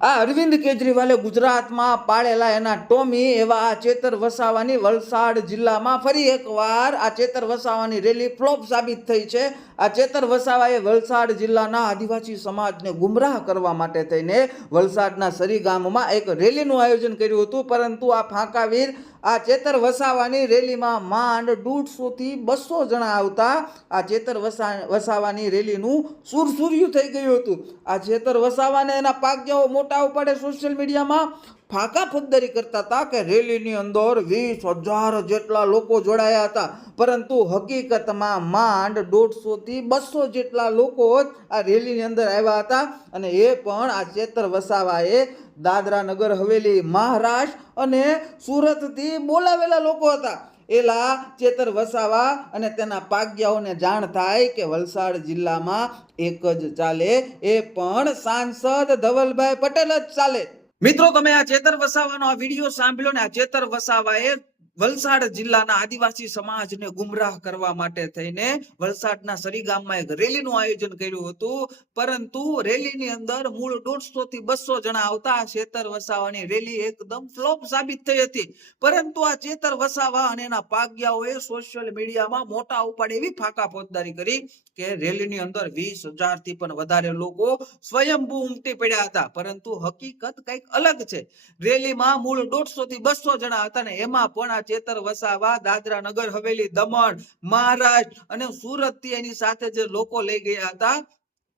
આ અરવિંદ કેજરીવાલે ગુજરાતમાં પાળેલા એના ટોમી એવા આ ચેતર વસાવાની વલસાડ જિલ્લામાં ફરી એકવાર આ ચેતર વસાવાની રેલી ફ્લોપ સાબિત થઈ છે. આ ચેતર વસાવાએ વલસાડ જિલ્લાના આદિવાસી સમાજને ગુમરાહ કરવા માટે થઈને વલસાડના સરી ગામમાં એક રેલીનું આયોજન કર્યું હતું. પરંતુ આ ફાંકાવીર આ ચેતર વસાવાની રેલીમાં માંડ દોઢસોથી બસો જણા આવતા આ ચેતર વસા વસાવાની રેલીનું સુરસુર્યું થઈ ગયું હતું. આ ચેતર વસાવાને એના પાગ્યાઓ મોટા ઉપાડે સોશિયલ મીડિયામાં ફાંકા ફદ્દરી કરતા હતા કે રેલીની અંદર વીસ હજાર જેટલા લોકો જોડાયા હતા. પરંતુ હકીકતમાં માંડ દોઢસોથી બસો જેટલા લોકો જ આ રેલીની અંદર આવ્યા હતા. અને એ પણ આ ચેતર વસાવાએ દાદરા નગર હવેલી, મહારાષ્ટ્ર અને સુરતથી બોલાવેલા લોકો હતા. એલા ચેતર વસાવા અને તેના પાગ્યાઓને જાણ થાય કે વલસાડ જિલ્લામાં એક જ ચાલે, એ પણ સાંસદ ધવલભાઈ પટેલ જ ચાલે. મિત્રો, તમે આ ચેતર વસાવાનો આ વીડિયો સાંભળ્યો ને, આ ચેતર વસાવાએ વલસાડ જિલ્લાના આદિવાસી સમાજને ગુમરાહ કરવા માટે થઈને વલસાડના સરી એક રેલીનું આયોજન કર્યું હતું. પરંતુ રેલીની અંદર મૂળ દોઢસો થી બસો જણા આવતા ચેતર વસાવાની રેલી એકદમ ફ્લોપ સાબિત થઈ હતી. પરંતુ આ ચેતર વસાવા અને એના પાગ્યાઓએ સોશિયલ મીડિયામાં મોટા ઉપાડ એવી ફાંકા ફોજદારી કરી કે રેલીની અંદર વીસ હજારથી પણ વધારે લોકો સ્વયંભૂ ઉમટી પડ્યા હતા. પરંતુ હકીકત કંઈક અલગ છે. રેલીમાં મૂળ દોઢસો થી બસો જણા હતા ને એમાં પણ આ ચેતર, વસાવા, દાદરા નગર, હવેલી, દમણ મહારાષ્ટ્ર અને સુરતથી એની સાથે જે લોકો લઈ ગયા હતા,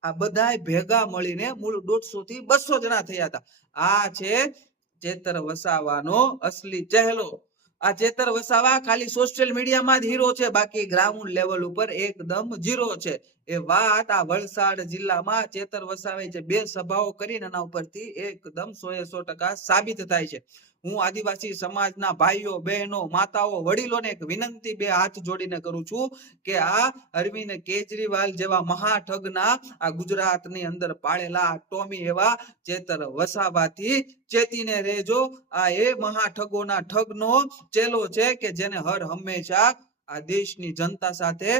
આ બધા ભેગા મળીને મૂળ દોઢસો થી બસો જણા થયા હતા. આ છે ચેતર, વસાવાનો અસલી ચહેલો. આ ચેતર, વસાવા ખાલી સોશિયલ મીડિયામાં જ હીરો છે, બાકી ગ્રાઉન્ડ લેવલ ઉપર એકદમ જીરો છે. એ વાત આ વલસાડ જિલ્લામાં ચેતર, વસાવે છે બે સભાઓ કરીને એના ઉપરથી એકદમ સો એ સો ટકા સાબિત થાય છે. હું આદિવાસી સમાજના ભાઈઓ, બહેનો, માતાઓ, વડીલોને એક વિનંતી બે હાથ જોડીને કરું છું કે આ અરવિંદ કેજરીવાલ જેવા મહાઠગના આ ગુજરાતની અંદર પાળેલા ટોમી એવા ચેતર વસાવાથી ચેતીને રહેજો આ એ મહાઠગોના ઠગનો ચેલો છે કે જેને હર હંમેશા આ દેશની જનતા સાથે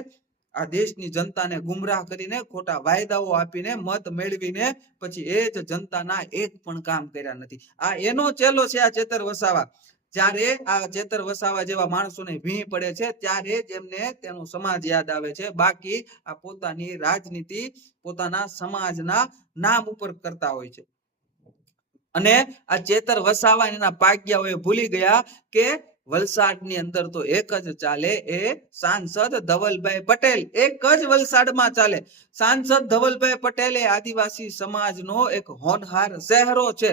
આ દેશની જનતાને ગુમરાહ કરીને ખોટા વાયદાઓ આપીને મત મેળવીને પછી એ જ જનતાના એક પણ કામ કર્યા નથી. આ એનો ચેલો છે આ ચેતર વસાવા. જ્યારે આ ચેતર વસાવા જેવા માણસોને ભીં પડે છે, ત્યારે જ એમને તેનો સમાજ યાદ આવે છે. બાકી આ પોતાની રાજનીતિ પોતાના સમાજના નામ ઉપર કરતા હોય છે. અને આ ચેતર વસાવા એના પાગ્યાઓએ ભૂલી ગયા કે વલસાડની અંદર તો એક જ ચાલે એ સાંસદ ધવલભાઈ પટેલ. એક જ વલસાડમાં ચાલે. સાંસદ ધવલભાઈ પટેલ એ આદિવાસી સમાજનો એક હોનહાર ચહેરો છે.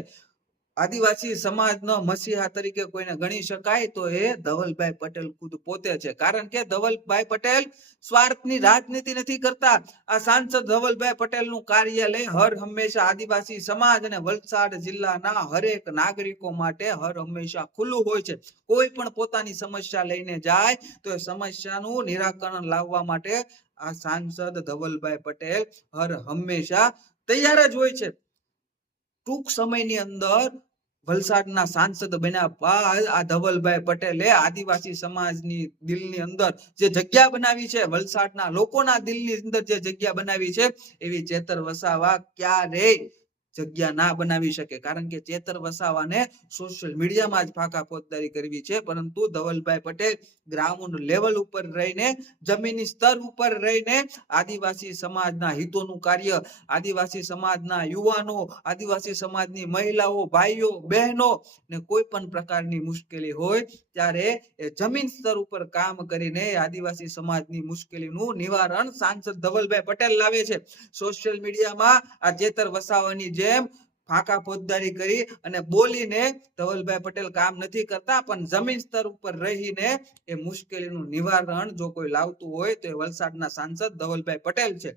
આદિવાસી સમાજનો મસીહા તરીકે કોઈને ગણી શકાય તો એ ધવલભાઈ પટેલ ખુદ પોતે છે. કારણ કે ધવલભાઈ પટેલ સ્વાર્થની રાજનીતિ નથી કરતા. આ સાંસદ ધવલભાઈ પટેલનું કાર્યાલય હર હંમેશા આદિવાસી સમાજ અને વલસાડ જિલ્લાના હરેક નાગરિકો માટે હર હંમેશા ખુલ્લું હોય છે. કોઈ પણ પોતાની સમસ્યા લઈને જાય તો એ સમસ્યાનું નિરાકરણ લાવવા માટે આ સાંસદ ધવલભાઈ પટેલ હર હંમેશા તૈયાર જ હોય છે. ટૂંક સમયની અંદર વલસાડના સાંસદ બન્યા બાદ આ ધવલભાઈ પટેલે આદિવાસી સમાજની દિલની અંદર જે જગ્યા બનાવી છે, વલસાડના લોકોના દિલની અંદર જે જગ્યા બનાવી છે, એવી ચેતર વસાવા ક્યારેય જગ્યા ના બનાવી શકે. કારણ કે ચેતર વસાવાને સોશિયલ મીડિયામાં જ ફાંકા ફોજદારી કરવી છે. પરંતુ ધવલભાઈ પટેલ ગ્રાઉન્ડ લેવલ ઉપર રહીને, જમીની સ્તર ઉપર રહીને આદિવાસી સમાજના હિતોનું કાર્ય, આદિવાસી સમાજના યુવાનો, આદિવાસી સમાજની મહિલાઓ, ભાઈઓ, બહેનો ને કોઈ પણ પ્રકારની મુશ્કેલી હોય ત્યારે એ જમીન સ્તર ઉપર કામ કરીને આદિવાસી સમાજની મુશ્કેલીનું નિવારણ સાંસદ ધવલભાઈ પટેલ લાવે છે. સોશિયલ મીડિયામાં આ ચેતર વસાવાની જેમ ફાંકા ફોજદારી કરી અને બોલીને ધવલભાઈ પટેલ કામ નથી કરતા, પણ જમીન સ્તર ઉપર રહીને એ મુશ્કેલીનું નિવારણ જો કોઈ લાવતું હોય તો એ વલસાડના સાંસદ ધવલભાઈ પટેલ છે.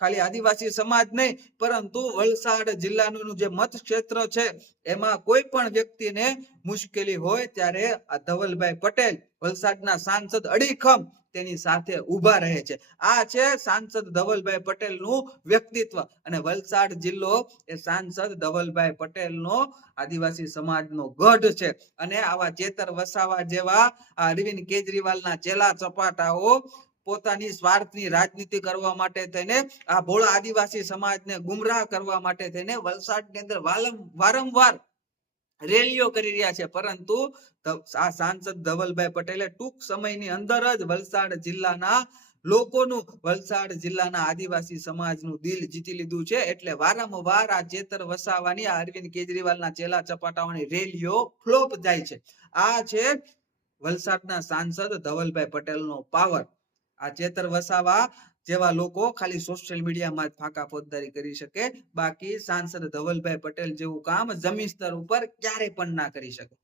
ખાલી આદિવાસી સમાજ નહીં, પરંતુ વલસાડ જિલ્લાનું જે મત ક્ષેત્ર છે, એમાં કોઈ પણ વ્યક્તિને મુશ્કેલી હોય ત્યારે આ ધવલભાઈ પટેલ વલસાડના સાંસદ અડીખમ તેની સાથે ઊભા રહે છે. આ છે સાંસદ ધવલભાઈ પટેલનું વ્યક્તિત્વ. અને વલસાડ જિલ્લો એ સાંસદ ધવલભાઈ પટેલનો આદિવાસી સમાજનો ગઢ છે. અને આવા ચેતર વસાવા જેવા અરવિંદ કેજરીવાલના ચેલા ચપાટાઓ પોતાની સ્વાર્થની રાજનીતિ કરવા માટે થઈને, આ ભોળા આદિવાસી સમાજને ગુમરાહ કરવા માટે તેને વલસાડની અંદર વારંવાર રેલીઓ કરી રહ્યા છે. પરંતુ આ સાંસદ ધવલભાઈ પટેલે ટૂંક સમયની અંદર જ વલસાડ જિલ્લાના લોકોનું, વલસાડ જિલ્લાના આદિવાસી સમાજનું દિલ જીતી લીધું છે. એટલે વારંવાર આ ચેતર વસાવાની, આ અરવિંદ કેજરીવાલના ચેલા ચપાટાઓની રેલીઓ ફ્લોપ જાય છે. આ છે વલસાડના સાંસદ ધવલભાઈ પટેલનો પાવર આ ચેતર વસાવા જેવા લોકો ખાલી સોશિયલ મીડિયામાં જ ફાંકા ફોજદારી કરી શકે. બાકી સાંસદ ધવલભાઈ પટેલ જેવું કામ જમીન સ્તર ઉપર ક્યારે પણ ના કરી શકે.